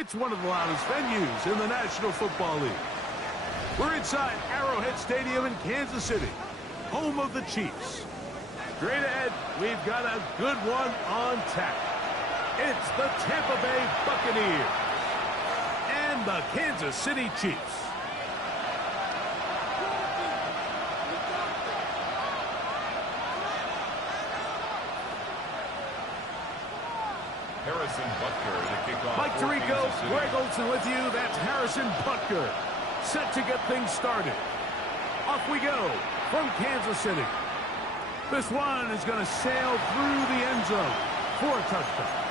It's one of the loudest venues in the National Football League. We're inside Arrowhead Stadium in Kansas City, home of the Chiefs. Straight ahead, we've got a good one on tap. It's the Tampa Bay Buccaneers and the Kansas City Chiefs. Harrison Butker to kick off. Mike Tirico, Greg Olson with you. That's Harrison Butker, set to get things started. Off we go from Kansas City. This one is going to sail through the end zone for a touchdown.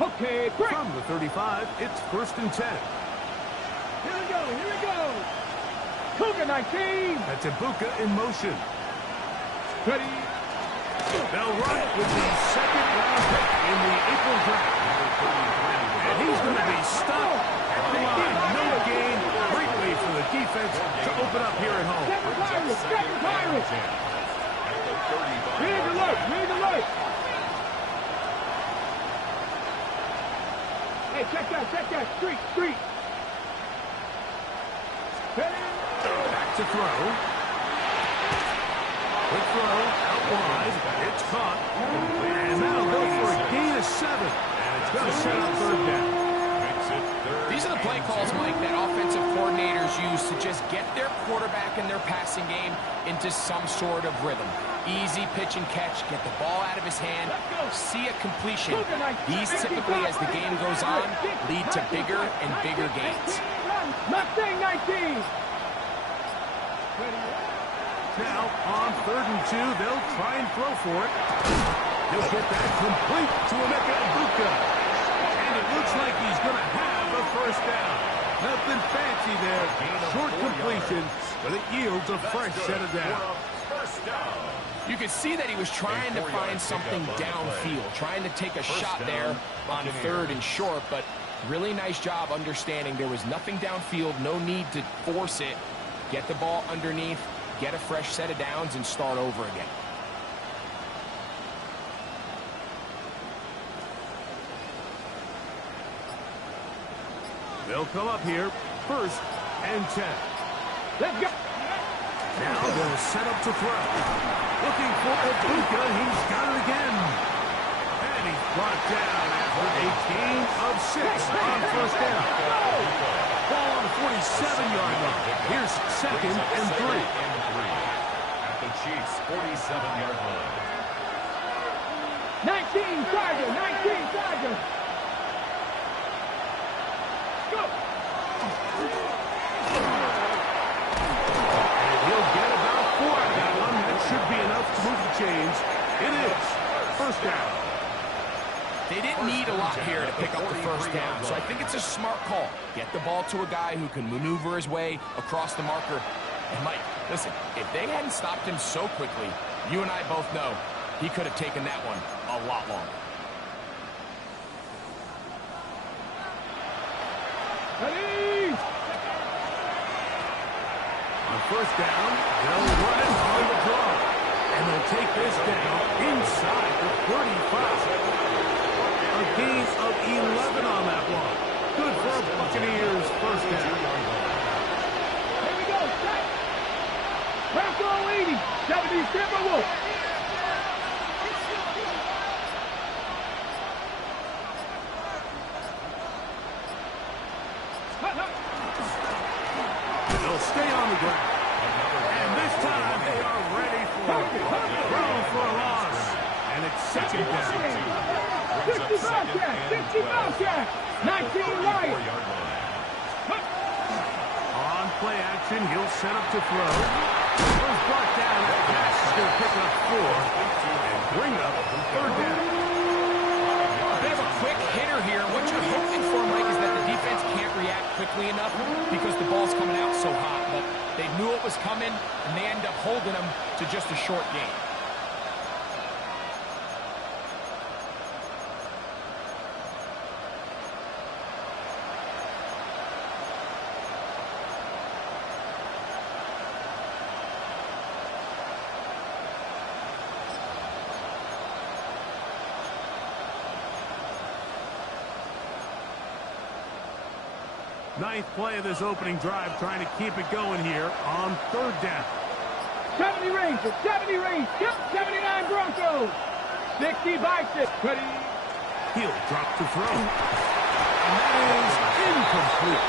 Okay, break. From the 35, it's 1st and 10. Here we go, here we go. Cougar 19. That's Ibuka in motion. Ready. They'll run with the second round pick in the April draft. And he's going to be stopped at the line. No gain. Great way for the defense to open up here at home. Second Pirates. Read alert, read alert. Hey, check that, street. Back to throw. Quick throw, out wide. It's caught. And that'll go for a gain of 7. And it's going to set up 3rd down. These are the play calls, Mike, that offensive coordinators use to just get their quarterback and their passing game into some sort of rhythm. Easy pitch and catch, get the ball out of his hand, see a completion. These typically, as the game goes on, lead to bigger and bigger gains. Mustang 19. Now, on 3rd and 2, they'll try and throw for it. He'll get that complete to Emeka Ibuka. And it looks like he's going to have a 1st down. Nothing fancy there. Short completion, but it yields a fresh set of downs. You could see that he was trying to find something downfield, trying to take a shot there on 3rd and short, but really nice job understanding there was nothing downfield, no need to force it. Get the ball underneath, get a fresh set of downs, and start over again. They'll come up here, 1st and 10. Let's go. Now they'll set up to throw. Looking for Ibuka. He's got it again. And he's brought down after a gain of 6 on 1st down. Ball on the 47-yard line. Here's 2nd and 3. At the Chiefs' 47-yard line. 19 Tiger. Go. He'll get about 4 on that one. That should be enough to move the chains. It is 1st down. They didn't need a lot here to pick up the 1st down, so I think it's a smart call. Get the ball to a guy who can maneuver his way across the marker. And Mike, listen, if they hadn't stopped him so quickly, you and I both know he could have taken that one a lot longer. Ready. On 1st down, they'll run it on the draw. And they'll take this down inside the 35. A gain of 11 on that one. Good for a Buccaneers 1st down. Here we go, set. Bronco 80, 70 Timberwolves. They'll stay on the ground. And this time they are ready for it. Throw for a loss. And it's 2nd down. 60 Bobcat, 19 Lions. On play action, he'll set up to throw. Throws brought down. That pass is going to pick up 4 and bring up 3rd down. bit of a quick hitter here. What you're hoping for, Mike, is that the defense can't react quickly enough because the ball's coming out so hot. But they knew it was coming, and they end up holding them to just a short game. Ninth play of this opening drive, trying to keep it going here on third down. 70 Rangers, 70 Rangers, 79 Broncos, 60 Vikings. Ready? He'll drop to throw. And that is incomplete.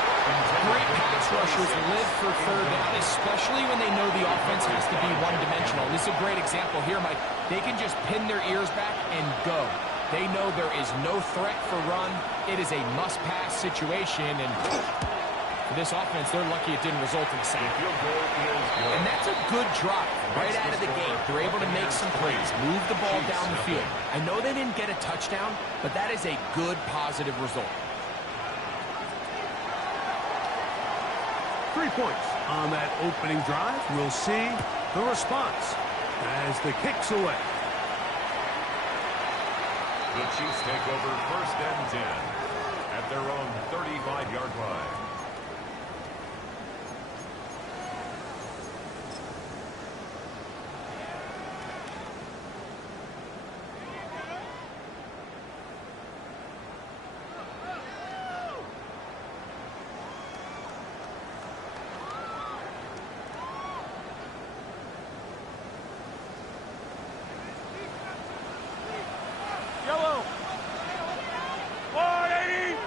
Great pass rushers live for third down, especially when they know the offense has to be one-dimensional. This is a great example here, Mike. They can just pin their ears back and go. They know there is no threat for run. It is a must-pass situation, and for this offense, they're lucky it didn't result in a sack. And that's a good drive right out of the gate. They're able to make some plays, move the ball down the field. I know they didn't get a touchdown, but that is a good, positive result. 3 points on that opening drive. We'll see the response as the kick's away. The Chiefs take over 1st and 10 at their own 35-yard line. Yellow. 480.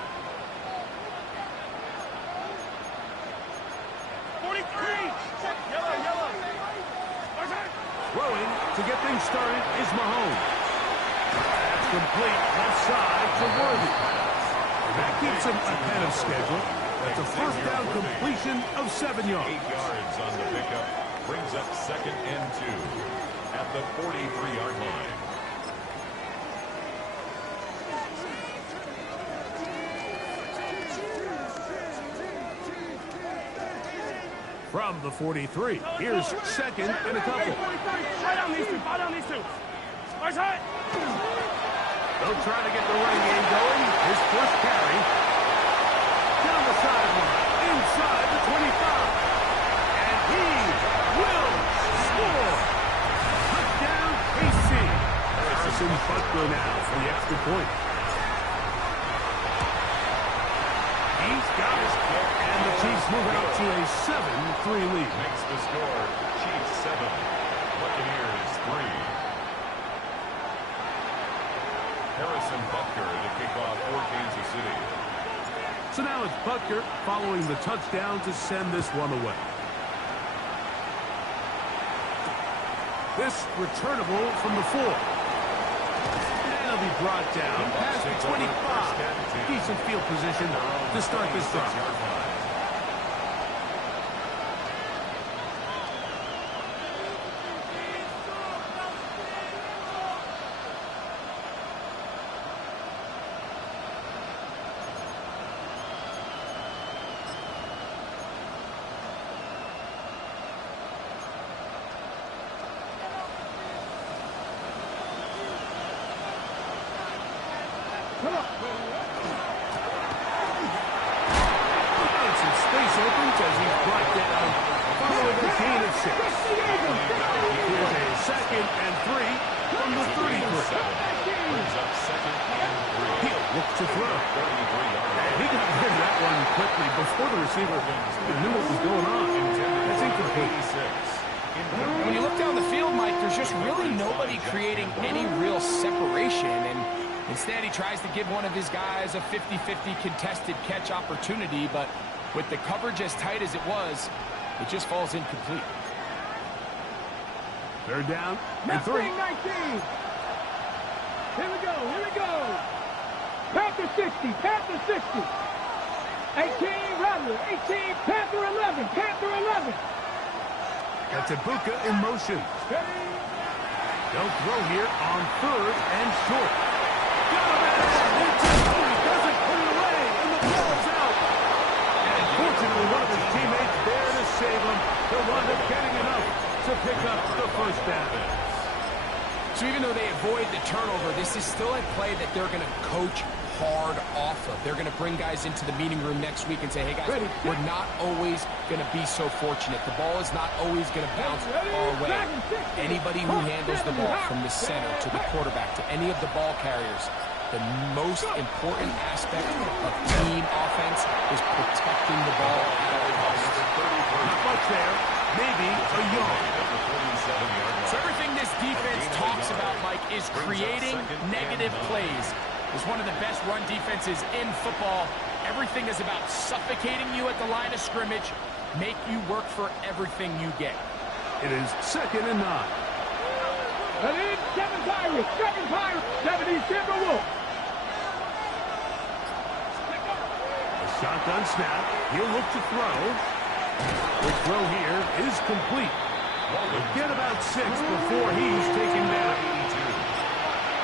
43. Yellow. Throwing to get things started is Mahomes. That's complete left side to Worthy. That keeps him ahead of schedule. That's a first down completion of 7 yards. 8 yards on the pickup. Brings up 2nd and 2 at the 43-yard line. From the 43, here's 2nd and a couple. Right on these two. Right side. They'll try to get the running game going. His first carry. Down the sideline, inside the 25. And he will score. Touchdown, KC. Harrison Butker now for the extra point. He's got it. And the Chiefs move out to a 7-3 lead. Makes the score Chiefs 7, Buccaneers 3. Harrison Butker to kick off for Kansas City. So now it's Butker following the touchdown to send this one away. This returnable from the 4. And it'll be brought down past the 25. Decent field position to start this drive. And some space opens as he's brought down following a gain of 6. Here's a 2nd and 3 from the 33. Brings up 2nd and 3. He'll look to throw. 33-yard And he got rid of that one quickly before the receiver knew what was going on. That's incomplete. When you look down the field, Mike, there's just really nobody creating any real separation, and instead he tries to give one of his guys a 50-50 contested catch opportunity, but with the coverage as tight as it was, it just falls incomplete. Third down and 3. 19. Here we go. Panther 60. 18, Rattler. 18, Panther 11. That's Ibuka in motion. They'll throw here on 3rd and short. Got him at save him. He'll wind up getting enough to pick up the first down. So even though they avoid the turnover, this is still a play that they're going to coach hard off of. They're going to bring guys into the meeting room next week and say, hey, guys, we're not always going to be so fortunate. The ball is not always going to bounce our way. Anybody who handles the ball from the center to the quarterback to any of the ball carriers, the most important aspect of team offense is protecting the ball at all costs. Not much there. Maybe a yard. So everything this defense talks about, Mike, is creating negative plays. It's one of the best run defenses in football. Everything is about suffocating you at the line of scrimmage, make you work for everything you get. It is 2nd and 9. And in 7 Pirates, 70 Timberwolves. A shotgun snap. He'll look to throw. The throw here is complete. He'll get about 6 before he's taken down.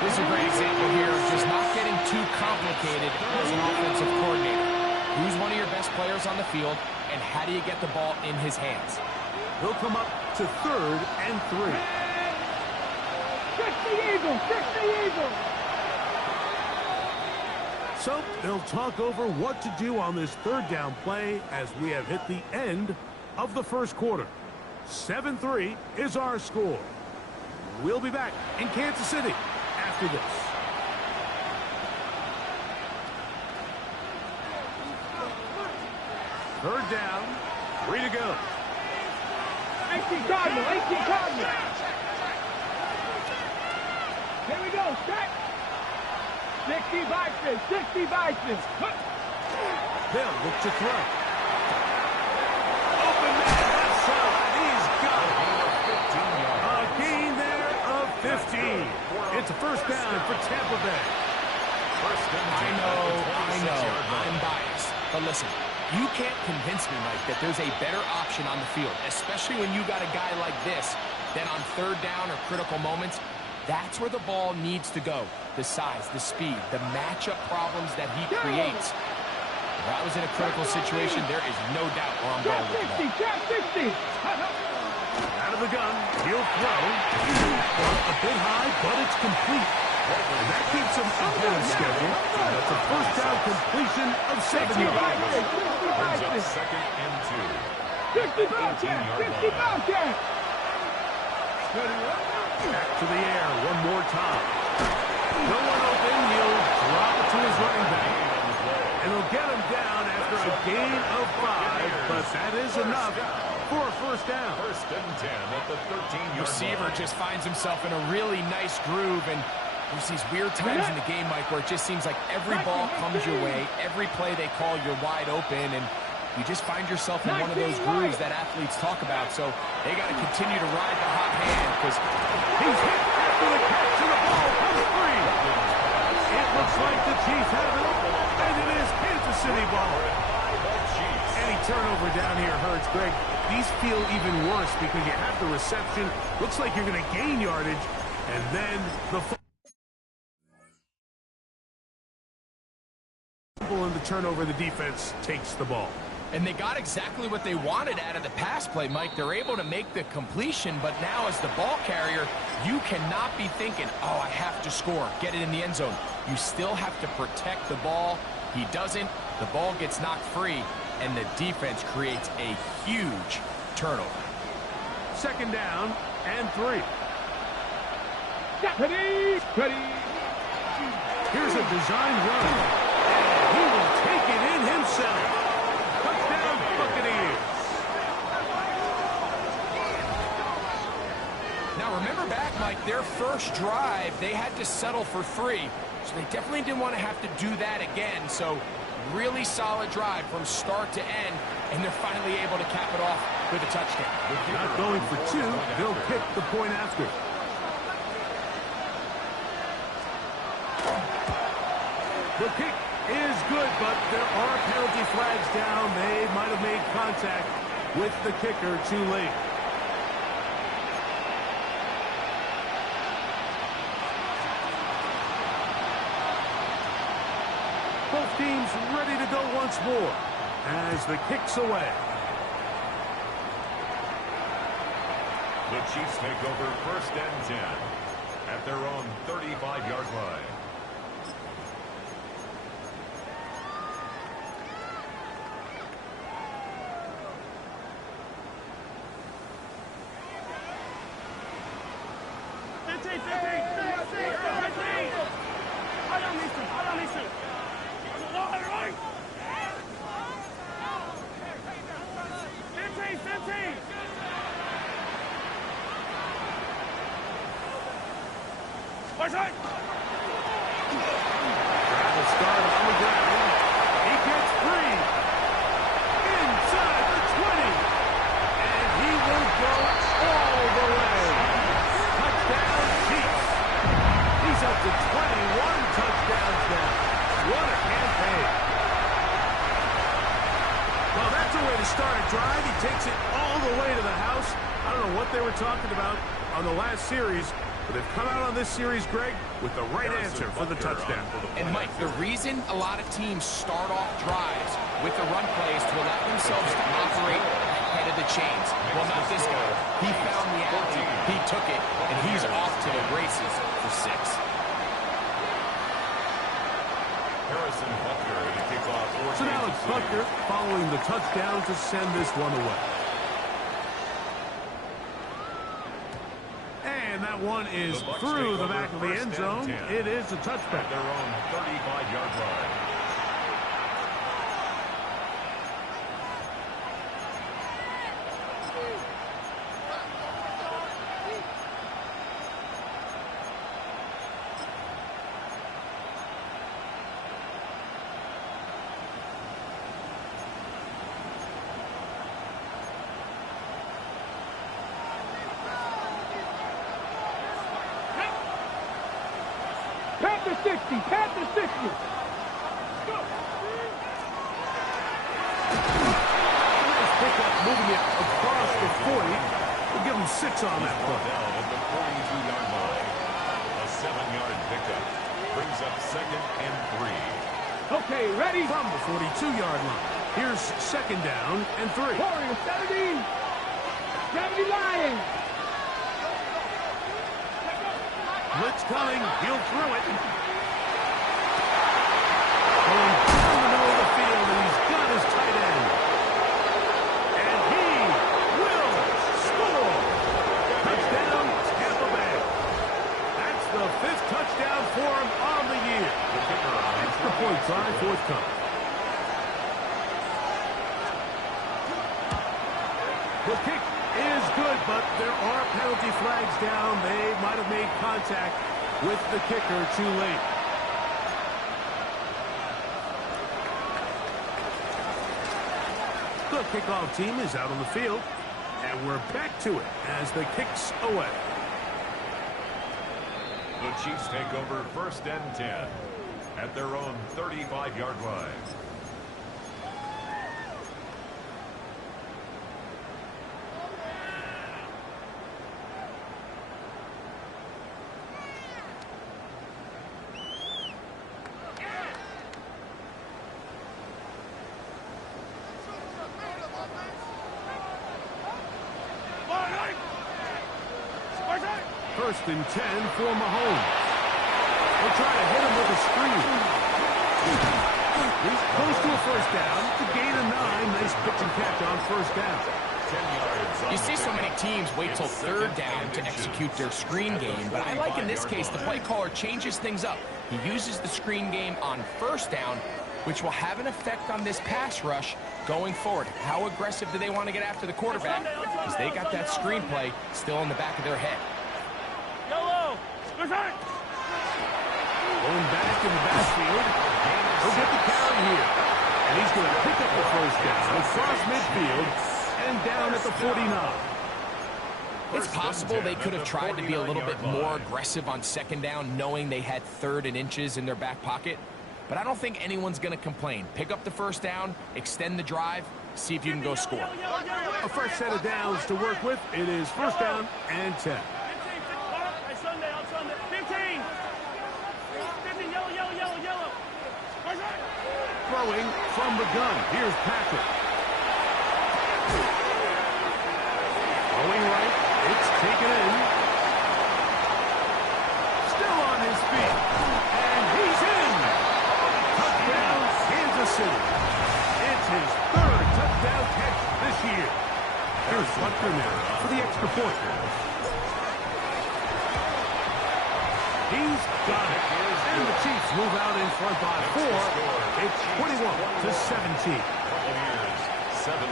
This is a great example here of just not getting too complicated as an offensive coordinator. Who's one of your best players on the field, and how do you get the ball in his hands? He'll come up to 3rd and 3. 60 Eagles, 60 Eagles. So they'll talk over what to do on this 3rd down play as we have hit the end of the first quarter. 7-3 is our score. We'll be back in Kansas City after this. Third down, 3 to go. 18 Cardinal, 18 Cardinal. Here we go, set. 60 Bison, 60 Bison. They'll look to throw. Open man left side. He's got it. A gain there of 15. It's a first down for Tampa Bay. I know, I'm biased. But listen, you can't convince me, Mike, that there's a better option on the field, especially when you got a guy like this, that on 3rd down or critical moments, that's where the ball needs to go. The size, the speed, the matchup problems that he creates. If I was in a critical situation, there is no doubt where I'm going with the ball. 60. Out of the gun, he'll throw. A bit high, but it's complete. And that keeps him ahead of schedule. That's a first down completion of 7 yards. Brings up 2nd and 2. 60 Bobcat, 60 Bobcat. Back to the air one more time. No one open, he'll drop it to his running back. And he'll get him down after a gain of 5, but that is enough for a first down. 1st and 10 at the 13-yard Receiver line. just finds himself in a really nice groove, and there's these weird times in the game, Mike, where it just seems like every ball comes your way, every play they call, you're wide open, and you just find yourself in one of those grooves that athletes talk about. So they got to continue to ride the hot hand because He's hit after the catch, and the ball comes free. It looks like the Chiefs have it, and it is Kansas City ball. Any turnover down here hurts, Greg. These feel even worse because you have the reception. Looks like you're going to gain yardage, and then the fumble and the turnover, the defense takes the ball. and they got exactly what they wanted out of the pass play, Mike. They're able to make the completion, but now as the ball carrier, you cannot be thinking, oh, I have to score, get it in the end zone. You still have to protect the ball. He doesn't. The ball gets knocked free, and the defense creates a huge turnover. Second down and 3. Here's a design run, and he will take it in himself. Touchdown, Buccaneers. Now, remember back, Mike, their first drive, they had to settle for 3. So they definitely didn't want to have to do that again. So really solid drive from start to end, and they're finally able to cap it off with a touchdown. Not going for 2, they'll kick the point after. The kick is good, but there are penalty flags down. They might have made contact with the kicker too late. Both teams ready to go once more as the kick's away. The Chiefs take over first and 10 at their own 35-yard line. Series, Greg, with the right answer for the touchdown. And Mike, the reason a lot of teams start off drives with the run plays to allow themselves to operate ahead of the chains. Well, not this guy. He found the alley, he took it, and he's off to the races for 6. Harrison Butker to kick off. So now it's Butker following the touchdown to send this one away. That one is through the back of the end zone. It is a touchback. Their own 35-yard line. Panther 60, Panther 60. Nice pickup, moving it across the 40. We'll give him 6 on that play. At the 42-yard line. A 7-yard pickup brings up 2nd and 3. Okay, ready? From the 42-yard line. Here's 2nd down and 3. Warrior 70. 70 Lions. Blitz coming. He'll throw it. Going down the middle of the field, and he's got his tight end. And he will score. Touchdown, Tampa Bay. That's the 5th touchdown for him on the year. Extra point try forthcoming. The kick is good, but there are penalty flags down. They might have made contact with the kicker too late. The kickoff team is out on the field, and we're back to it as the kick's away. The Chiefs take over first and 10 at their own 35-yard line. First and 10 for Mahomes. They'll try to hit him with a screen. He's close to a first down. To gain a 9. Nice pitch and catch on first down. You see so many teams wait till 3rd down to execute their screen game, but I like in this case the play caller changes things up. He uses the screen game on 1st down, which will have an effect on this pass rush going forward. How aggressive do they want to get after the quarterback? Because they got that screen play still in the back of their head. Going back in the backfield. He'll get the carry here. And he's going to pick up the first down across midfield and down at the 49. It's possible they could have tried to be a little bit more aggressive on 2nd down, knowing they had 3rd and inches in their back pocket. But I don't think anyone's going to complain. Pick up the first down, extend the drive, see if you can go score. A fresh set of downs to work with. It is first down and 10. Throwing from the gun. Here's Patrick. Throwing right. It's He's got it. And the Chiefs move out in front by 4. It's 21-17. Buccaneers 17.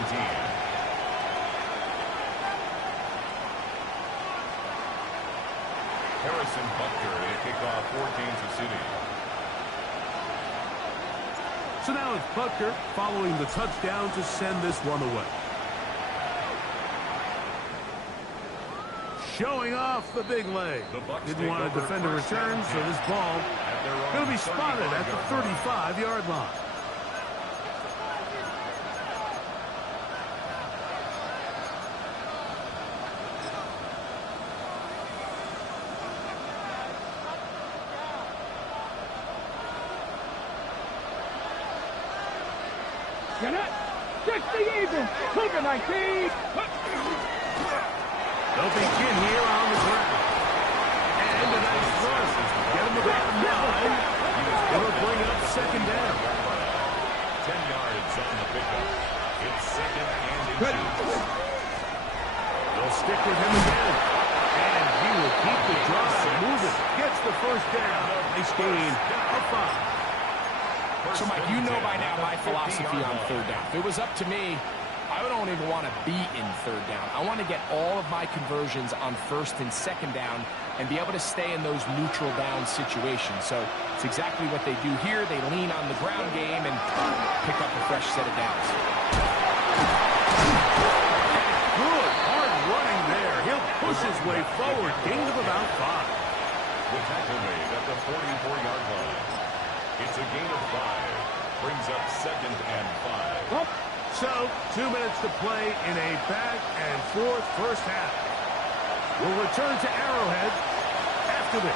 Harrison Butker to kick off for Kansas City. So now it's Butker following the touchdown to send this one away. Showing off the big leg. Didn't want to defend a return, so this ball going to be spotted at the 35-yard line. You're not. 60 Eagles. Cougar 19. They'll begin here on the ground. And a nice run. Get him about 9. It'll bring up second down. 10 yards on the pickup. It's second and inches. They'll stick with him again. And he will keep the drive moving. Gets the first down. Nice gain of 5. So, Mike, you know by now my philosophy on third down. If it was up to me, I don't even want to be in third down. I want to get all of my conversions on first and second down and be able to stay in those neutral down situations. So it's exactly what they do here. They lean on the ground game and pick up a fresh set of downs. Good, hard running there. He'll push his way forward. Gain of about 5. The tackle made at the 44-yard line. It's a gain of 5. Brings up second and 5. So, 2 minutes to play in a back-and-forth first half. We'll return to Arrowhead after this.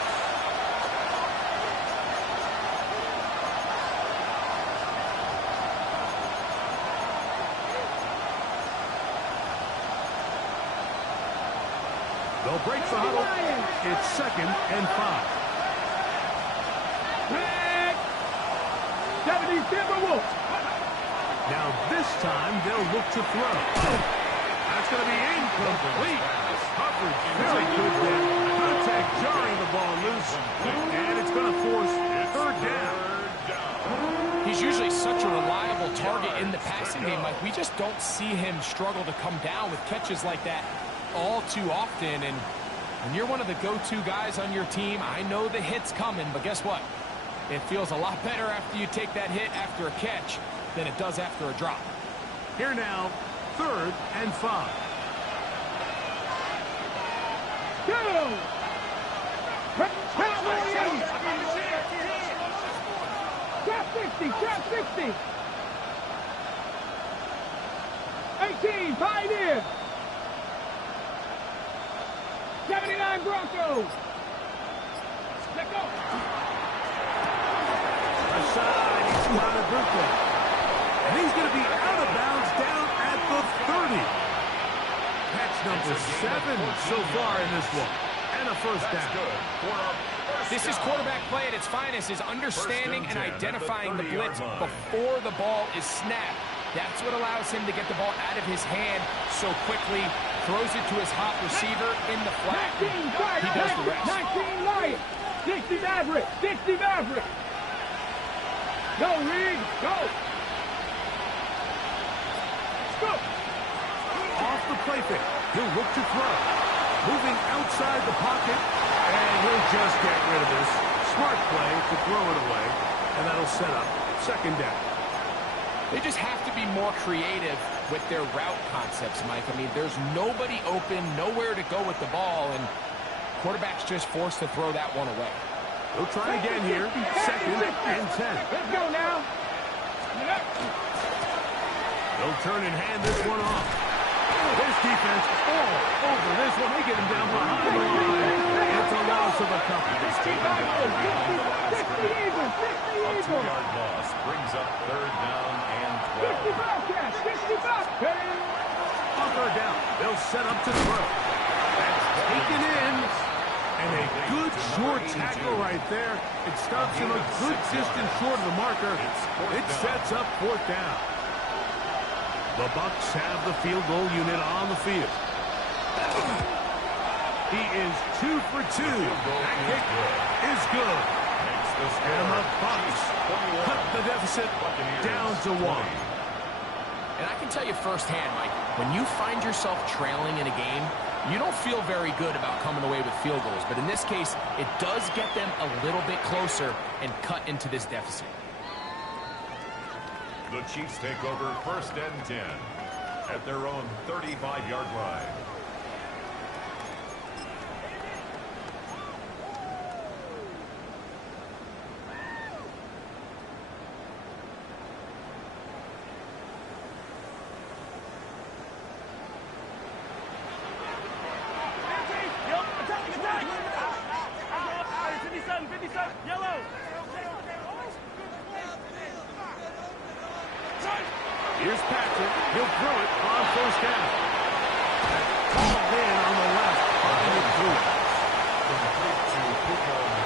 They'll break the huddle. It's second and 5. 70 Timberwolves. Now this time they'll look to throw. That's going to be incomplete. Coverage very good there. Contact jarring the ball loose. And it's going to force third down. He's usually such a reliable target in the passing game. Like, we just don't see him struggle to come down with catches like that all too often. And when you're one of the go-to guys on your team, I know the hit's coming, but guess what? It feels a lot better after you take that hit after a catch than it does after a drop. Here now, third and 5. Go! Trap 60, trap 60. 18, Pioneers. 79 Broncos. Let go. Aside, he's got a Brooklyn. And he's going to be out of bounds down at the 30. Catch number 7 so far in this one. And a first down. This is quarterback play at its finest, is understanding and identifying the blitz before the ball is snapped. That's what allows him to get the ball out of his hand so quickly, throws it to his hot receiver in the flat. He does the rest. 19 Lions. 60 Maverick. 60 Maverick. Go, Reed. Go. Go. Off the play fake. He'll look to throw. Moving outside the pocket. And he'll just get rid of this. Smart play to throw it away. And that'll set up second down. They just have to be more creative with their route concepts, Mike. I mean, there's nobody open, nowhere to go with the ball, and quarterback's just forced to throw that one away. They'll try again here. Second and 10. Let's go now. They'll turn and hand this one off. This defense all over this one. They get him down behind the line. It's a loss of a couple. He's taken down behind the line of scrimmage. A 2-yard loss brings up third down and 12. 60 On third down, they'll set up to throw. That's taken in. And a good short tackle right there. It stops him a good distance short of the marker. It sets up fourth down. The Bucs have the field goal unit on the field. He is 2 for 2. That kick is good. And the Bucs cut the deficit down to 1. And I can tell you firsthand, Mike, when you find yourself trailing in a game, you don't feel very good about coming away with field goals. But in this case, it does get them a little bit closer and cut into this deficit. The Chiefs take over 1st and 10 at their own 35-yard line. Here's Patrick. He'll throw it on 1st down. Called in on the left behind the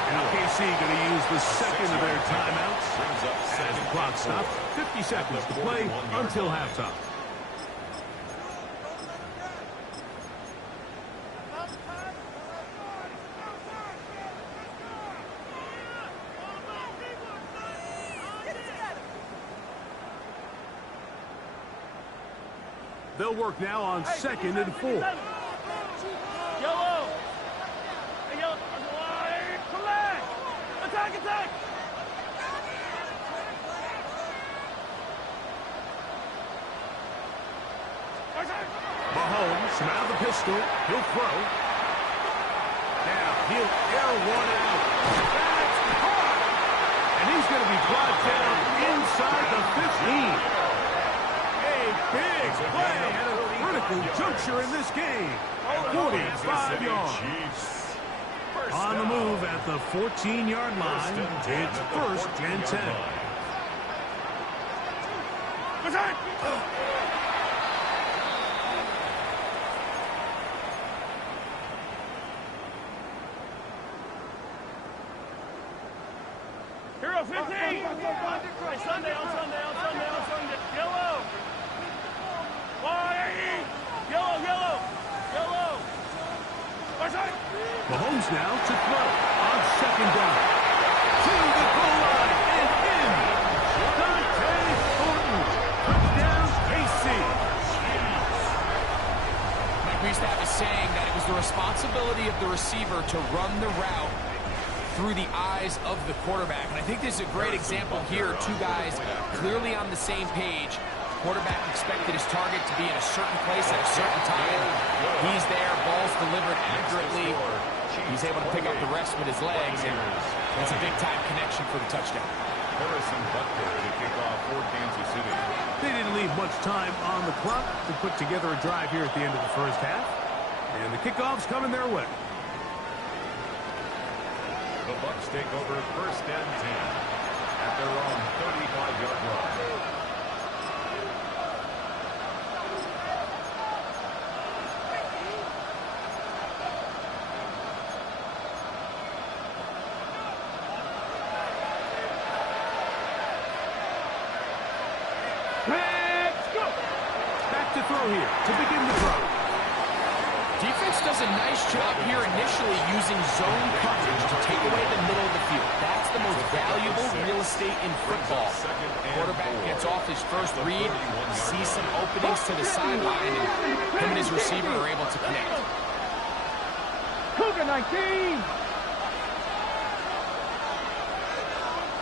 Now KC going to use the second of their timeouts as the clock stops. 50 seconds to play until halftime. They'll work now on 2nd and 4. Yellow. Collect. Attack. Mahomes, now the pistol. He'll throw. Now he'll air one out. That's caught. And he's going to be brought down inside the 15. Big play at a critical juncture in this game. 45 yards. On the move at the 14-yard line. It's 1st and 10. Hero 15. Sunday. Yellow. Yellow. Mahomes now to throw on 2nd down. To the goal line and in. Dante Thornton. Touchdown, KC. Mike, we used to have a saying that it was the responsibility of the receiver to run the route through the eyes of the quarterback. And I think this is a great example here. Two guys clearly on the same page. Quarterback expected his target to be in a certain place at a certain time. He's there, ball's delivered accurately. He's able to pick up the rest with his legs, and that's a big-time connection for the touchdown. Harrison Butker to kick off for Kansas City. They didn't leave much time on the clock to put together a drive here at the end of the 1st half. And the kickoff's coming their way. The Bucs take over 1st and 10 at their own 35-yard line. To throw here to begin the throw. Defense does a nice job here initially using zone coverage to take away the middle of the field. That's the most valuable real estate in football. Quarterback gets off his first read, sees some openings to the sideline, and him and his receiver are able to connect. Cougar 19.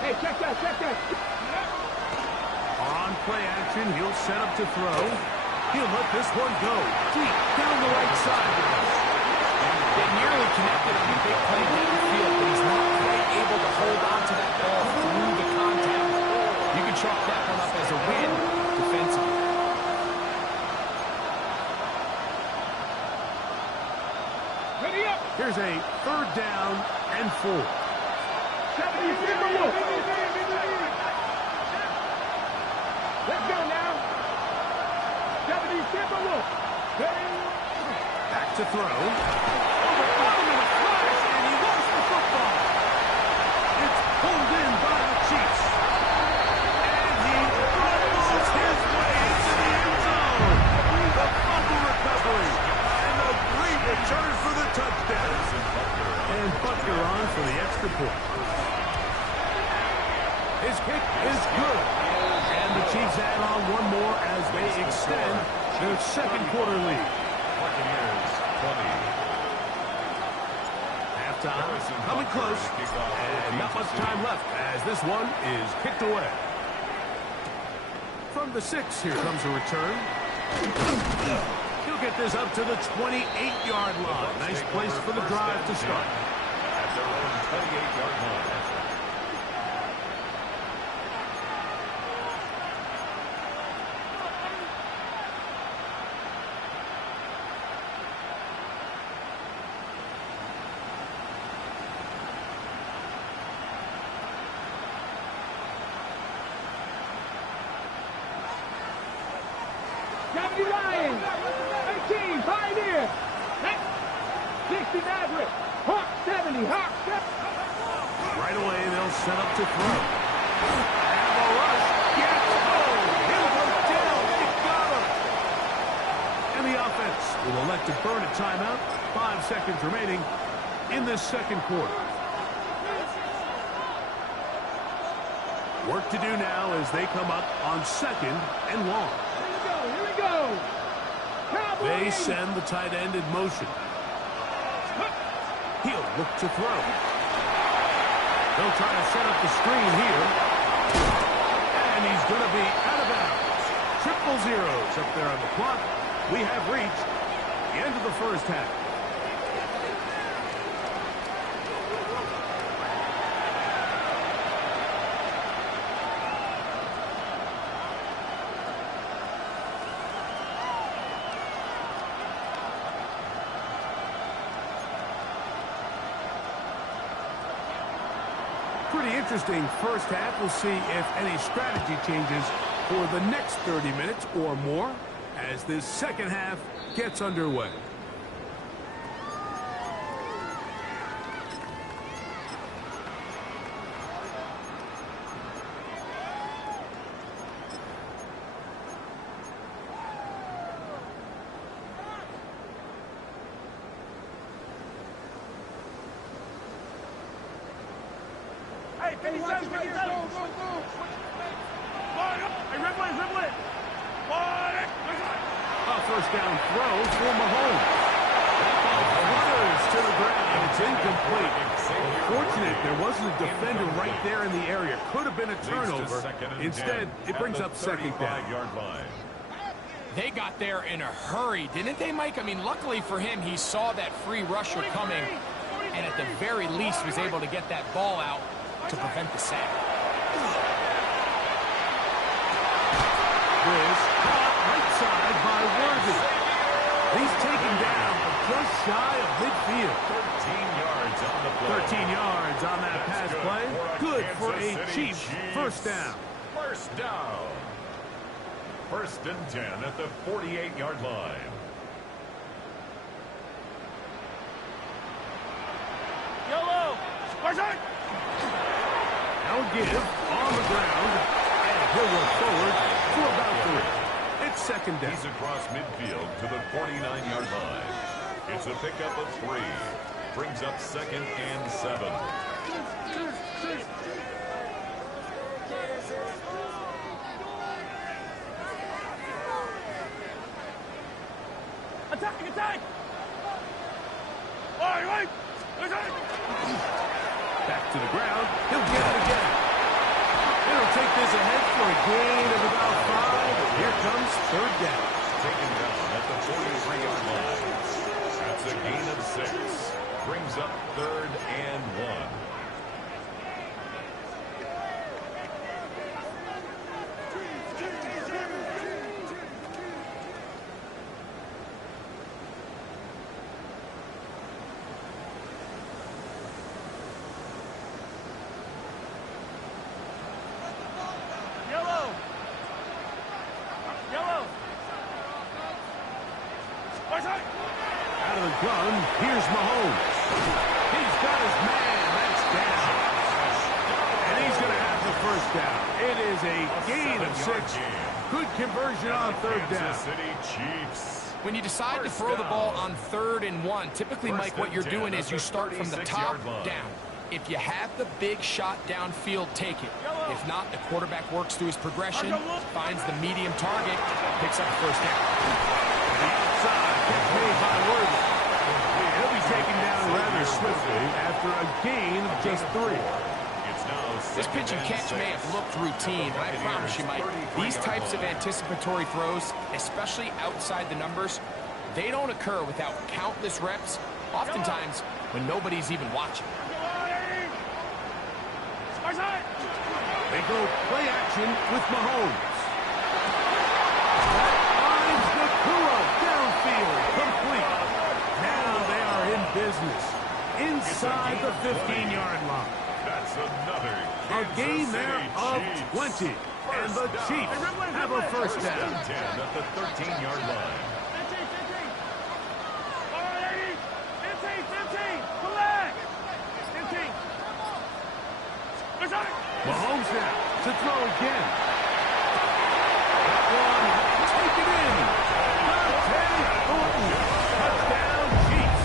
Hey, check that. On play action, he'll set up to throw. He'll let this one go deep down the right side. They nearly connected on the big play downfield, but he's not quite able to hold on to that ball through the contact. You can chalk that one up as a win defensively. Ready up. Here's a 3rd down and 4. 70. Let's go now. 70 Timberwolf. Back to throw. Overthrown in a flash, and he lost the football. It's pulled in by the Chiefs. And he rumbles his way into the end zone. The fumble recovery. And a great return for the touchdown. kicker on for the extra point. His kick is good. And the Chiefs add on one more as they extend their second quarter lead. Buccaneers 20. Halftime coming close, and not much time left as this one is kicked away. From the 6, here comes a return. He'll get this up to the 28-yard line. Nice place for the drive to start. At their own 28-yard line. Ryan, 18, Pioneer, 60 Maverick, Hawk 70, Hawk 70. Right away, they'll set up to throw. And the rush gets home. He'll go down. They got him. And the offense will elect to burn a timeout. 5 seconds remaining in this second quarter. Work to do now as they come up on 2nd and long. Here we go. They send the tight end in motion. He'll look to throw. They'll try to set up the screen here. And he's going to be out of bounds. Triple zeros up there on the clock. We have reached the end of the first half. Pretty interesting first half. We'll see if any strategy changes for the next 30 minutes or more as this second half gets underway. First down throw for Mahomes. That ball flutters to the ground. It's incomplete. Unfortunate there wasn't a defender right there in the area. Could have been a turnover. Instead, it brings up second down. They got there in a hurry, didn't they, Mike? I mean, luckily for him, he saw that free rusher coming and at the very least was able to get that ball out to prevent the sack. This caught right side by Worthy. He's taken down just shy of midfield. 13 yards on the play. 13 yards on that pass play. Good for a Chiefs first down. First down. 1st and 10 at the 48-yard line. Yellow. Now give on the ground. And he'll work forward for about 3. It's second down. He's across midfield to the 49-yard line. It's a pickup of 3. Brings up 2nd and 7. Attack! Back to the ground. He'll get it again. He'll take this ahead for a gain of about 5. Here comes 3rd down. Taken down at the 43-yard line. That's a gain of 6. Brings up 3rd and 1. Out of the gun, here's Mahomes. He's got his man. That's down. And he's going to have the first down. It is a gain of 6. Good conversion on 3rd down. Kansas City Chiefs. When you decide to throw the ball on 3rd and 1, typically, Mike, what you're doing is you start from the top down. If you have the big shot downfield, take it. If not, the quarterback works through his progression, finds the medium target, picks up the first down. The outside gets made by Worthy. He'll be taken down rather swiftly after a gain of just 3. This pitch and catch may have looked routine, but I promise you, Mike, these types of anticipatory throws, especially outside the numbers, they don't occur without countless reps, oftentimes when nobody's even watching. They go play action with Mahomes. That finds Nakua downfield, complete. Now they are in business inside the 15-yard line. That's another A gain there of 20, and the Chiefs have a first down. 10 at the 13-yard line. 15, collect! 15. Mahomes now to throw again. That one taken in. Touchdown Chiefs.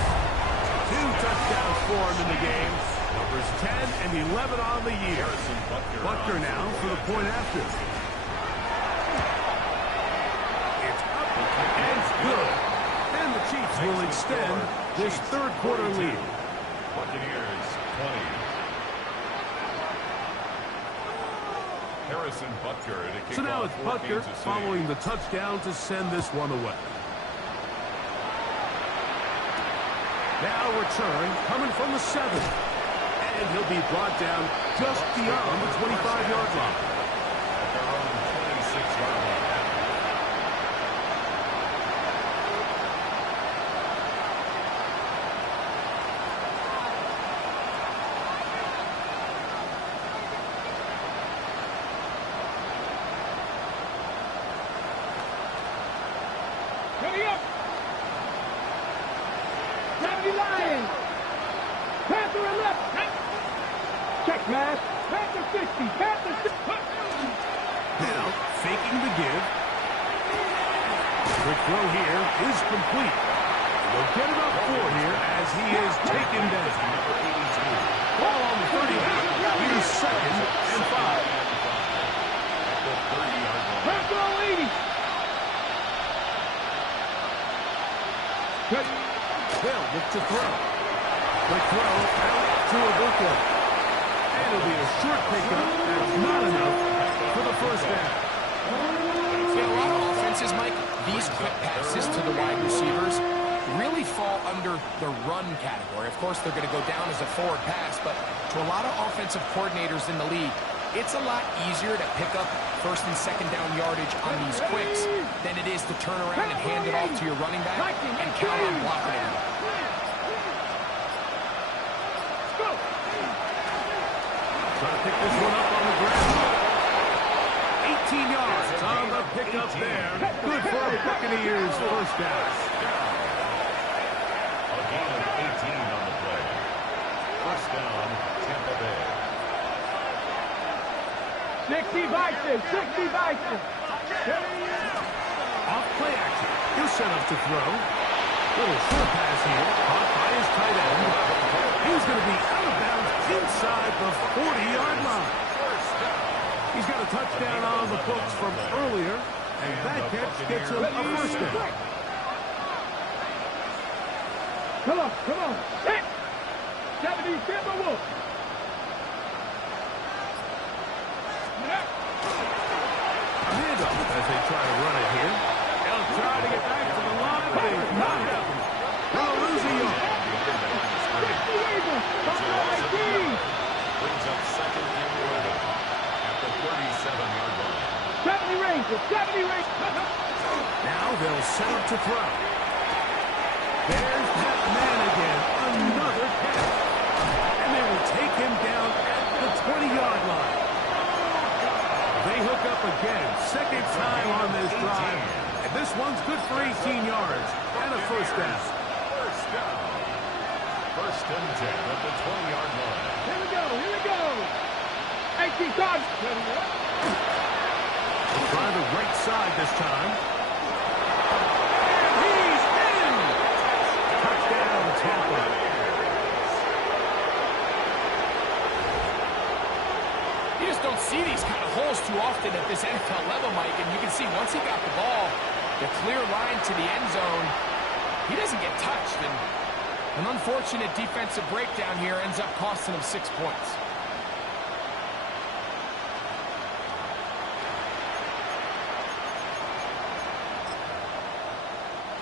2 touchdowns for him in the game. Numbers 10 and 11 on the year. Bucker now for the point after. It's up and good. And the Chiefs will extend this third quarter lead. Buccaneers 20. Harrison Butker to kick So now off it's for Butker Kansas City. following the touchdown to send this one away. Now return coming from the 7. And he'll be brought down just beyond the 25-yard line. At their own 26-yard line. Ready up! 70 Lions! Panther and left! Check, man! Panther 60! Panther 60! Now faking the give. Quick throw here is complete. He'll get about 4 here as he is taken down. Ball on the 30. Here's 2nd and 5. Panther 80! They'll look to throw. Quick throw out to Abuka. And it'll be a short pickup. That's not enough for the first down. In a lot of offenses, Mike, these quick passes to the wide receivers really fall under the run category. Of course, they're going to go down as a forward pass, but to a lot of offensive coordinators in the league, it's a lot easier to pick up 1st and 2nd down yardage on these quicks than it is to turn around and hand it off to your running back and count on blocking it. Trying to pick this one up on the ground. 18 yards on the pickup there. Good for a Buccaneers first down. A gain of 18 on the play. First down, Tampa Bay. 60 Bison! 60 Bison! Off play action. He'll set up to throw. Little short pass here. Caught by his tight end. He's going to be out of bounds inside the 40-yard line. He's got a touchdown on the books from earlier, and that catch gets him a first down. Come on, come on! Hit! 70 Timber Wolf! Handoff as they try to run it here. They'll try to get back to the line, but it's not happening. They'll lose a yard. Brings up 2nd and 11 at the 37-yard line. 70 Rangers! 70 Rangers! Now they'll set up to throw. There's that man again. Another catch. And they will take him down at the 20-yard line. They hook up again. 2nd time on this drive. And this one's good for 18 yards and a first down. First down. 1st and 10 at the 20-yard line. Here we go, here we go! 18 yards! Try the right side this time. And he's don't see these kind of holes too often at this NFL level, Mike, and you can see once he got the ball, the clear line to the end zone, he doesn't get touched, and an unfortunate defensive breakdown here ends up costing him 6 points.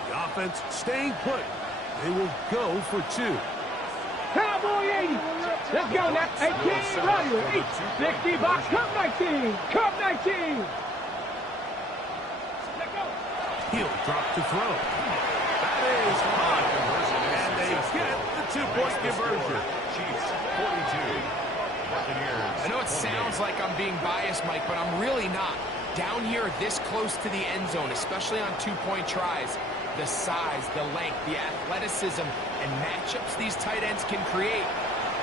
The offense staying put. They will go for 2. Cowboy 80. Let's go now. 18, right. 60, box. Cup 19. Cup 19. Let's go. He'll drop to throw. That is hot. And they get the 2-point conversion. Chiefs 42. Buccaneers. I know it sounds like I'm being biased, Mike, but I'm really not. Down here this close to the end zone, especially on 2-point tries, the size, the length, the athleticism, and matchups these tight ends can create,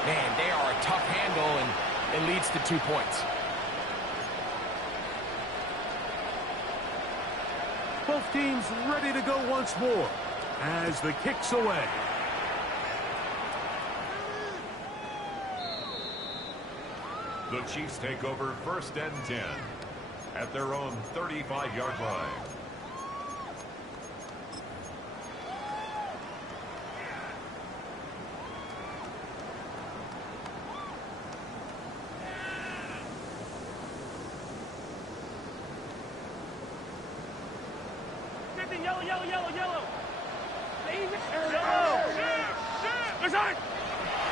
man, they are a tough handle, and it leads to 2 points. Both teams ready to go once more as the kick's away. The Chiefs take over 1st and 10 at their own 35-yard line. Yellow, yellow, yellow, yellow.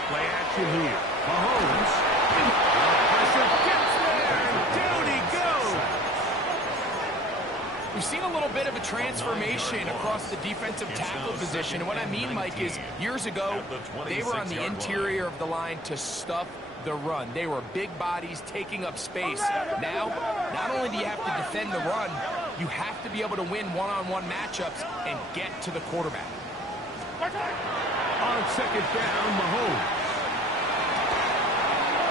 Play action here. Mahomes. Pressure gets there, and down he goes. We've seen a little bit of a transformation across the defensive tackle position. And what I mean, Mike, is years ago, they were on the interior of the line to stuff the run. They were big bodies taking up space. Now, not only do you have to defend the run, you have to be able to win one-on-one matchups and get to the quarterback. On 2nd down, Mahomes.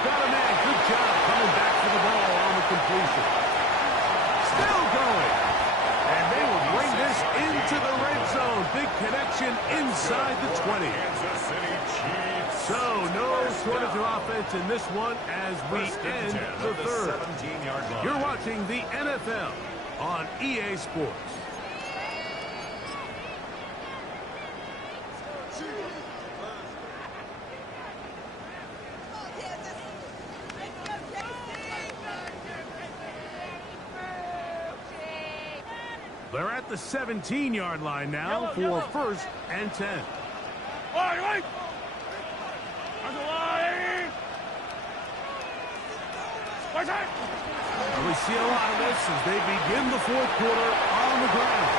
Got a man. Good job coming back for the ball on the completion. Still going. And they will bring this into the red zone. Big connection inside the 20. Kansas City Chiefs. So, no shortage of offense in this one as we end the 3rd. 17-yard line. You're watching the NFL on EA Sports. They're at the 17-yard line now for 1st and 10. Right. And we see a lot of this as they begin the 4th quarter on the ground.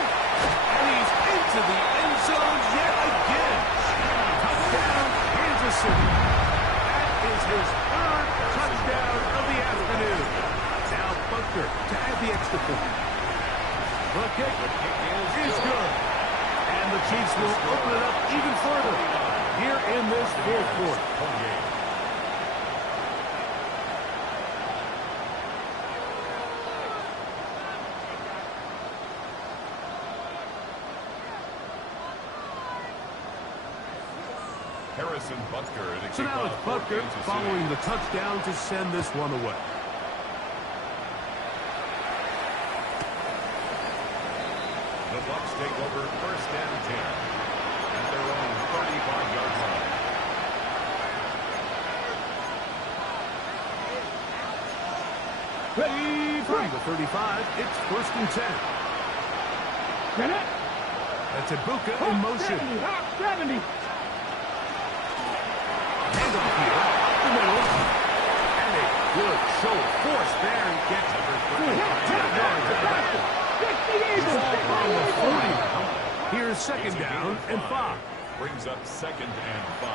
And he's into the end zone yet again. Touchdown, Kansas City. That is his 3rd touchdown of the afternoon. Now Butker to add the extra point. The kick is good. And the Chiefs will open it up even further here in this 4th quarter. Harrison Butker. So now it's Butker following the touchdown to send this one away. The Bucs take over 1st and 10 at their own 35-yard line. Ready from the 35, it's 1st and 10. That's a Bucca in motion. 70. Handoff here, up the middle. And a good show of force there. And gets it for 10 yards out of that one. Here's 2nd down and 5. Brings up 2nd and 5.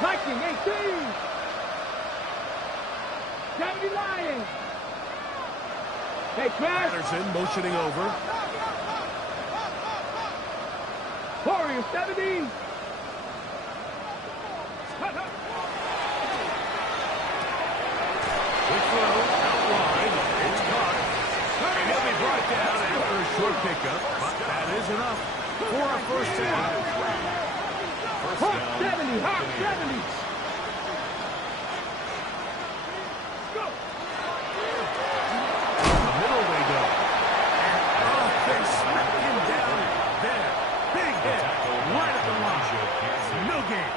Viking 18. 70 Lions. Hey, Crash. Patterson motioning over. Warrior 70. Quick throw out wide. pickup, but that is enough for a first down. Hot 70, hot 70. The middle they go. And they smack him down there. Big hit right at the line. No gain.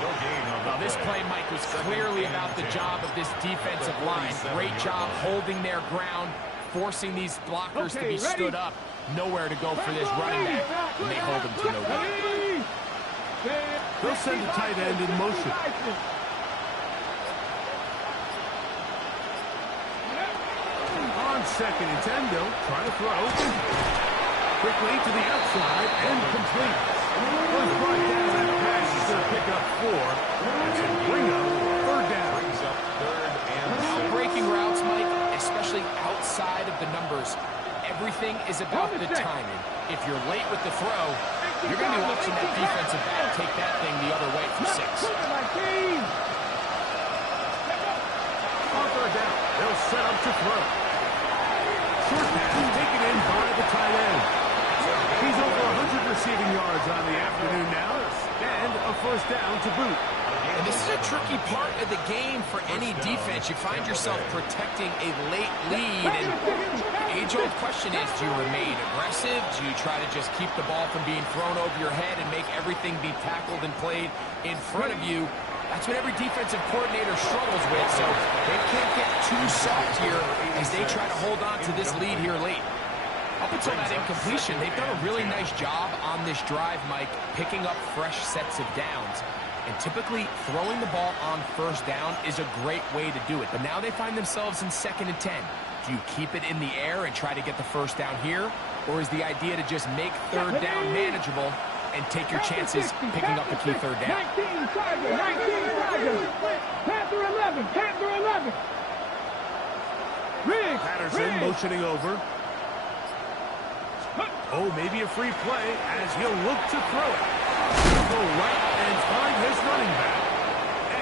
No gain on Well, this play, Mike, was clearly about the job of this defensive line. Great job holding their ground, forcing these blockers to be stood up. Nowhere to go for this running back, and they hold him to no gain. They'll send the tight end in motion. On 2nd and 10, they'll try to throw. Quickly to the outside and complete. Was brought down that pass to pick up 4 and bring up 3rd down. Brings up 3rd and Now 6. breaking routes, Mike, especially outside of the numbers, everything is about the timing. If you're late with the throw, you're going to be watching that defensive back take that thing the other way for 6. On 3rd down, they'll set up to throw. Short pass taken in by the tight end. He's over 100 receiving yards on the afternoon now, and a first down to boot. And this is a tricky part of the game for any defense. You find yourself protecting a late lead, and the age-old question is, do you remain aggressive? Do you try to just keep the ball from being thrown over your head and make everything be tackled and played in front of you? That's what every defensive coordinator struggles with, so they can't get too soft here as they try to hold on to this lead here late. Up until that incompletion, they've done a really nice job on this drive, Mike, picking up fresh sets of downs. And typically, throwing the ball on 1st down is a great way to do it. But now they find themselves in 2nd and 10. Do you keep it in the air and try to get the 1st down here? Or is the idea to just make 3rd down manageable and take your chances picking up the key 3rd down? 19 Tiger, 19 Tiger. Panther 11, Panther 11. Riggs, Patterson motioning over. Oh, maybe a free play as he'll look to throw it. He'll go right and find his running back.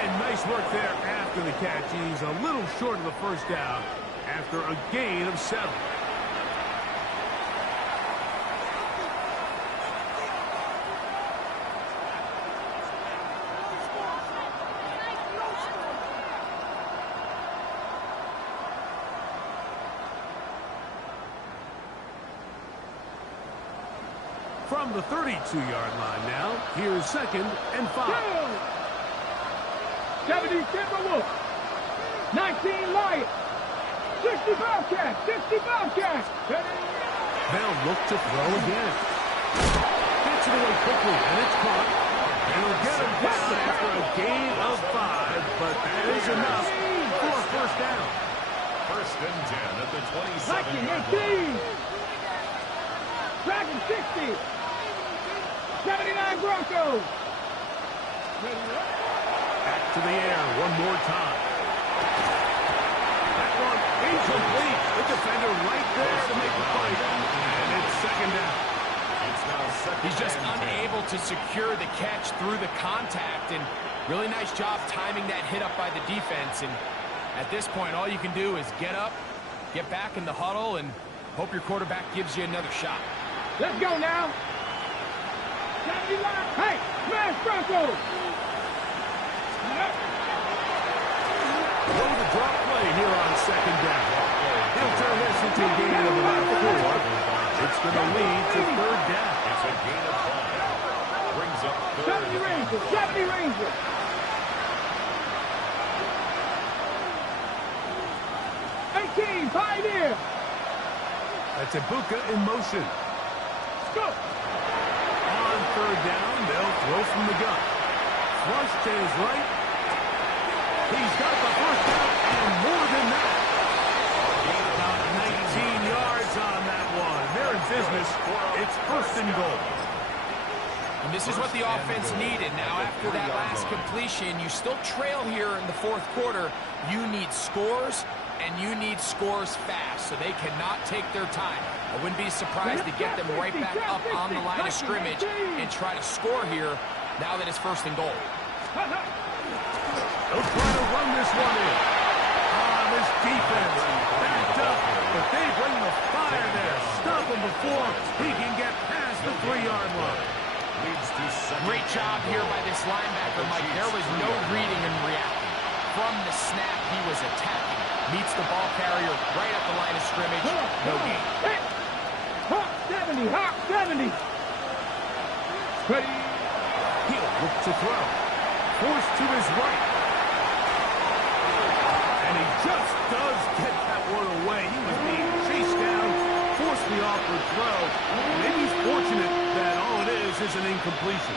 And nice work there after the catch. He's a little short of the 1st down after a gain of 7. From the 32-yard line now, here's 2nd and 5. 70 Timberwolves. 19 Lions. 60 Bobcats. 60 Bobcats. They'll look to throw again. Gets it away quickly, and it's caught. It'll get him down after a gain of 5, but that is enough for a 1st down. 1st and 10 at the 27-yard 27-yard line. Dragon 60. 79 Broncos. Back to the air one more time. That one incomplete. The defender right there to make the fight. And it's 2nd down. It's now 2nd. He's just and 10. unable to secure the catch through the contact, and really nice job timing that hit up by the defense. And at this point, all you can do is get up, get back in the huddle, and hope your quarterback gives you another shot. Let's go now. Hey, smash Broncos. Go the drop play here on 2nd down. He'll turn this into a gain of about 4. It's going to lead to 3rd down. It's a gain of 5. Brings up 3rd. 70 Rangers. 70 Rangers. 18 Pioneer. That's Ibuka in motion. Go. On 3rd down, they'll throw from the gun. Flush to his right. He's got the 1st down and more than that. About 19 yards on that one. They're in business. It's 1st and goal. And this is what the offense needed. Now, after that last completion, you still trail here in the 4th quarter. You need scores, and you need scores fast, so they cannot take their time. I wouldn't be surprised to get them right back up on the line of scrimmage and try to score here now that it's 1st and goal. They'll try to run this one in. This defense backed up, but they bring the fire there. Stop them before from the snap he was attacking. Meets the ball carrier right at the line of scrimmage. No gain. Hawk 70, Hawk 70. Ready. He'll look to throw. Forced to his right. And he just does get that one away. He was being chased down, forced the awkward throw. Maybe he's fortunate that all it is an incompletion.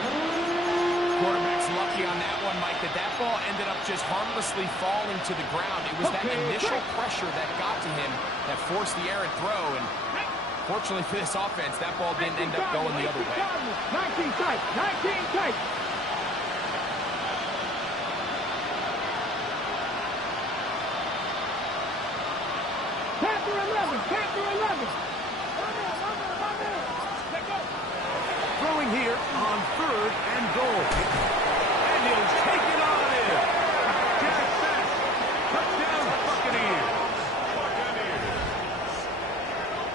Quarterback's lucky on that one, Mike, that ball ended up just harmlessly falling to the ground. It was that initial pressure that got to him that forced the errant throw, and fortunately for this offense, that ball didn't end up going the other way. 19 tight, 19 tight. Panther 11, Panther 11. Throwing here on 3rd and goal. And he'll take it on in. Jack back. Touchdown, Buccaneers.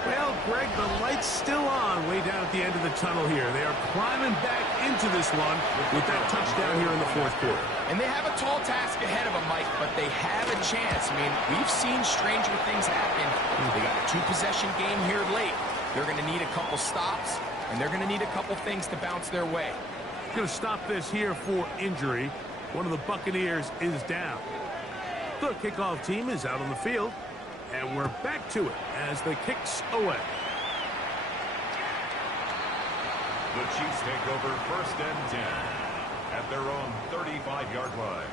Well, Greg, the light's still on way down at the end of the tunnel here. They are climbing back into this one with that touchdown here in the 4th quarter. And they have a tall task ahead of them, Mike, but they have a chance. I mean, we've seen stranger things happen. They got a 2-possession game here late. They're going to need a couple stops, and they're going to need a couple things to bounce their way. Going to stop this here for injury. One of the Buccaneers is down. The kickoff team is out on the field, and we're back to it as the kicks away. The Chiefs take over 1st and 10 at their own 35-yard line.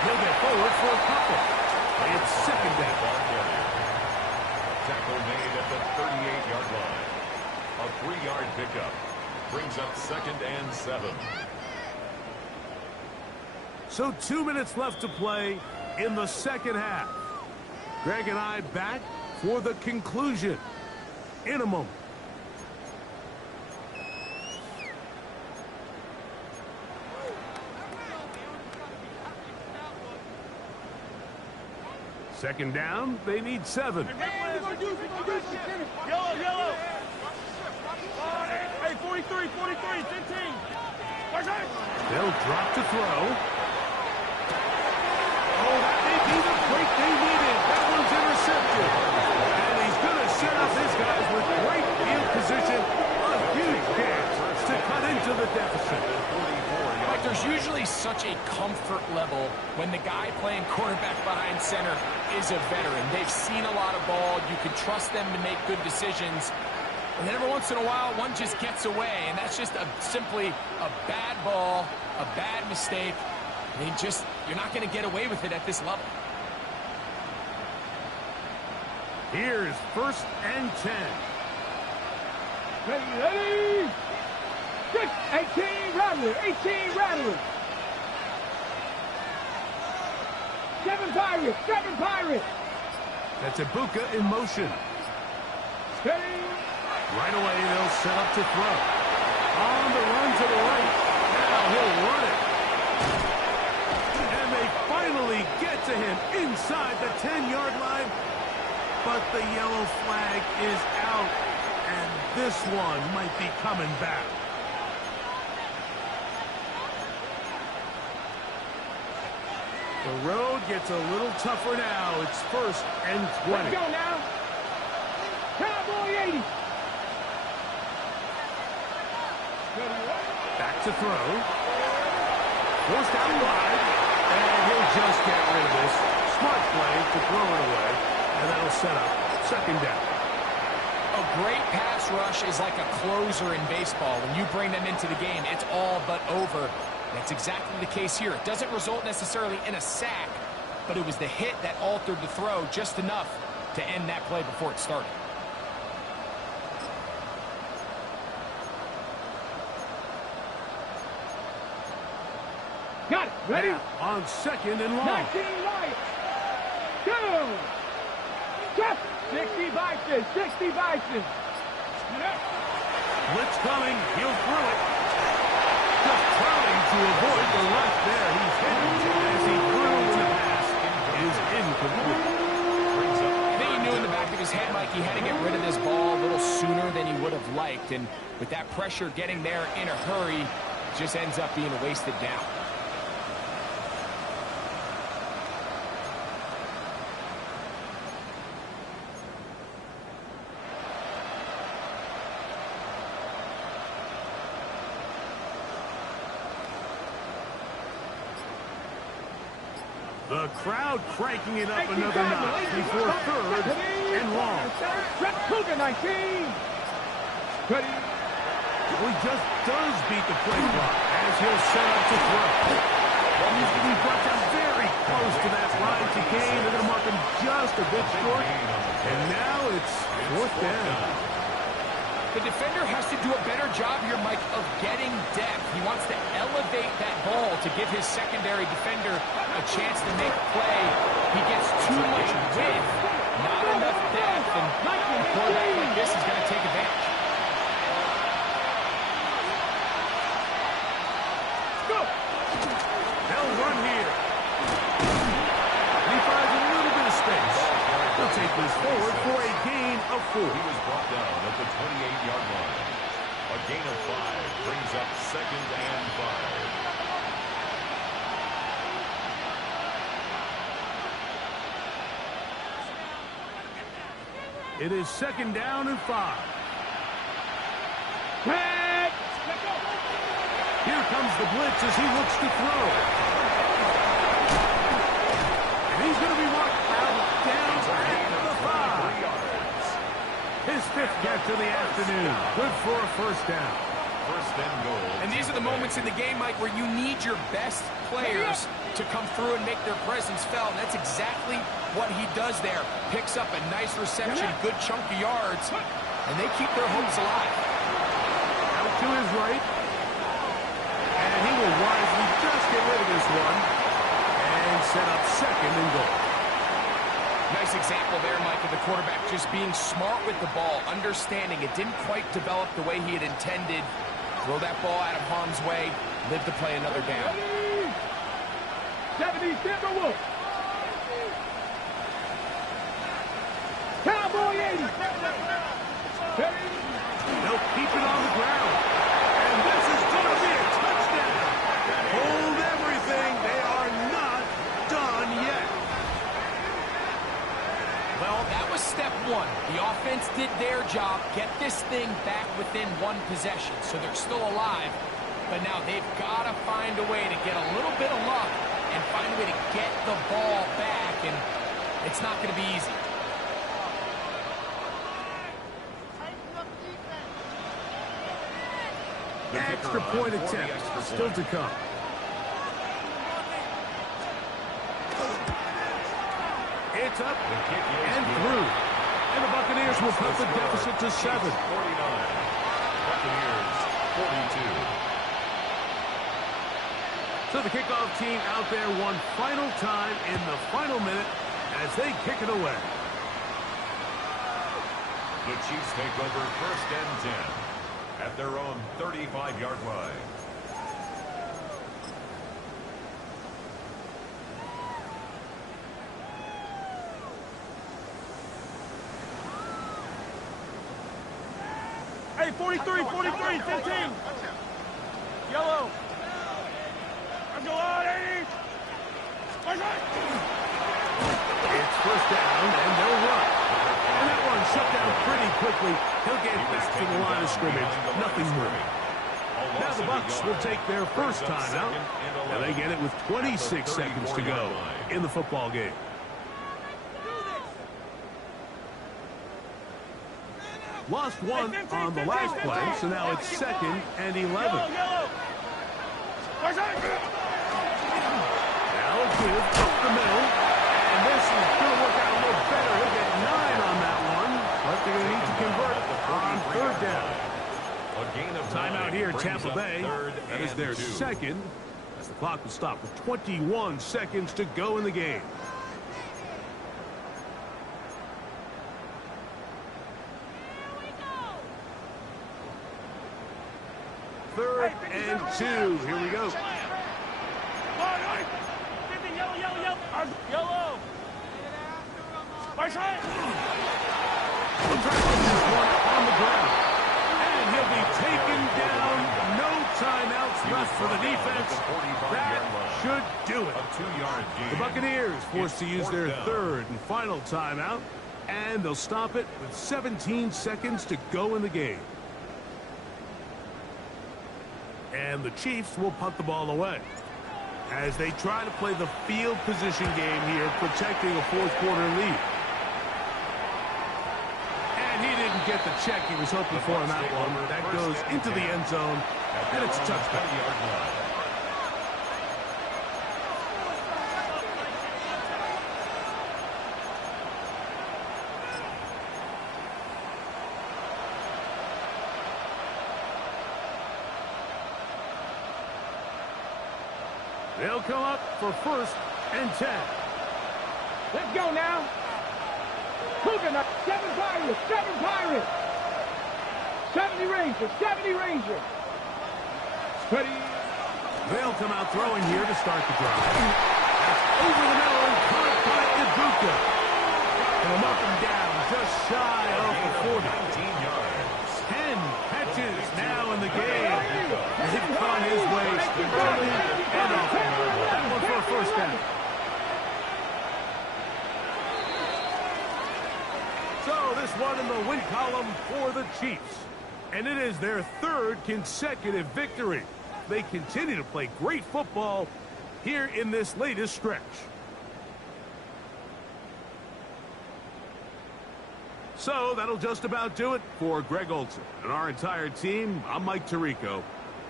He'll get forward for a couple. It's 2nd down. Tackle made at the 38-yard line. A 3-yard pickup brings up 2nd and 7. So 2 minutes left to play in the 2nd half. Greg and I back for the conclusion in a moment. Second down, they need 7. Yellow, yellow. Hey, 43, 43, 15. They'll drop to throw. Oh, that may be the break they needed. That one's intercepted. And he's going to set up his guys with great field position. A huge chance to cut into the deficit. Like, there's usually such a comfort level when the guy playing quarterback behind center is a veteran. They've seen a lot of ball. You can trust them to make good decisions. And then every once in a while, one just gets away, and that's just simply a bad ball, a bad mistake. I mean, you're not going to get away with it at this level. Here's 1st and 10. Ready. 18 Rattler, 18 Rattler. 7 Pirates, 7 Pirates. That's Ibuka in motion. Steady. Right away, they'll set up to throw. On the run to the right. Now he'll run it. And they finally get to him inside the 10-yard line. But the yellow flag is out. And this one might be coming back. The road gets a little tougher now. It's 1st and 20. Let's go now. Cowboy 80. Back to throw. Forced out wide. And he'll just get rid of this. Smart play to throw it away. And that'll set up 2nd down. A great pass rush is like a closer in baseball. When you bring them into the game, it's all but over. That's exactly the case here. It doesn't result necessarily in a sack, but it was the hit that altered the throw just enough to end that play before it started. Got it. Ready? Now on 2nd and long. 19 right. Go. Check. 60 Bison. 60 Bison. Blitz coming. He'll throw it. Just trying to avoid the rush there. He's hidden as he threw the pass is incomplete. I think he knew in the back of his head, Mike, he had to get rid of this ball a little sooner than he would have liked. And with that pressure getting there in a hurry, it just ends up being a wasted down. The crowd cranking it up another notch before third and long. Cougar 19. Ready. Well, he just does beat the play clock as he'll set up to throw. Well, he's going to be brought down very close to that line to gain. They're going to mark him just a bit short. And now it's fourth down. The defender has to do a better job here, Mike, of getting depth. He wants to elevate that ball to give his secondary defender a chance to make a play. He gets too much width, not enough depth, and a quarterback like this is going to take advantage. They'll run here. He finds a little bit of space. He'll take this forward for a gain of 4. He was brought down at the 28-yard line. A gain of 5 brings up 2nd and 5. It is 2nd down and 5. Here comes the blitz as he looks to throw. And he's going to be marked out down at the 5. His 5th catch of the afternoon. Good for a first down. First and goal. And these are the moments in the game, Mike, where you need your best players to come through and make their presence felt. And that's exactly what he does there. Picks up a nice reception, good chunk of yards, and they keep their hopes alive. Out to his right. And he will wisely just get rid of this one and set up 2nd and goal. Nice example there, Mike, of the quarterback just being smart with the ball, understanding it didn't quite develop the way he had intended. Throw that ball out of harm's way, live to play another down. 70 Timberwolves. Cowboy 80. They'll keep it on the ground. And this is going to be a touchdown. Hold everything. They are not done yet. Well, that was step 1. The offense did their job, get this thing back within 1 possession, so they're still alive. But now they've got to find a way to get a little bit of luck and find a way to get the ball back, and it's not going to be easy. Extra point attempt still to come. It's up and through. And the Buccaneers will cut the deficit to 7. 49. Buccaneers 42. So the kickoff team out there one final time in the final minute as they kick it away. The Chiefs take over 1st and 10 at their own 35-yard line. Hey, 43, 43, 15. Yellow. Let's go on, 80. It's first down, and they'll run. And that one shut down pretty quickly. He'll get back to the line of scrimmage. Nothing more. Now the Bucs will take their first time out, and they get it with 26 seconds to go in the football game. Lost one on the last play, so now it's 2nd and 11. Now a give up the middle, and this is going to work out a little better. He'll get 9 on that one, but they're going to need to convert on 3rd down. Timeout here, Tampa Bay. That is their 2nd, as the clock will stop with 21 seconds to go in the game. 3rd and 2. Here we go. Yellow. We'll try to put this one on the ground. And he'll be taken down. No timeouts left for the defense. That should do it. A 2-yard gain. The Buccaneers forced to use their 3rd and final timeout. And they'll stop it with 17 seconds to go in the game. And the Chiefs will punt the ball away as they try to play the field position game here, protecting a 4th quarter lead. And he didn't get the check he was hoping for on that one. That goes into the end zone, and it's a touchdown. They'll come up for 1st and 10. Let's go now. Buccaneers, 7 Pirates, 7 Pirates. 70 Rangers, 70 Rangers. Steady. They'll come out throwing here to start the drive. That's over the middle and caught by Ibuka. And a up and down, just shy of the 40. 19 yards. 10 catches now in the game. They've gone his way stability and offense. That one for a 1st down. So this one in the win column for the Chiefs. And it is their 3rd consecutive victory. They continue to play great football here in this latest stretch. So that'll just about do it for Greg Olson and our entire team. I'm Mike Tirico.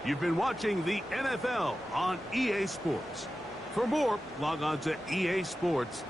You've been watching the NFL on EA Sports. For more, log on to EA Sports.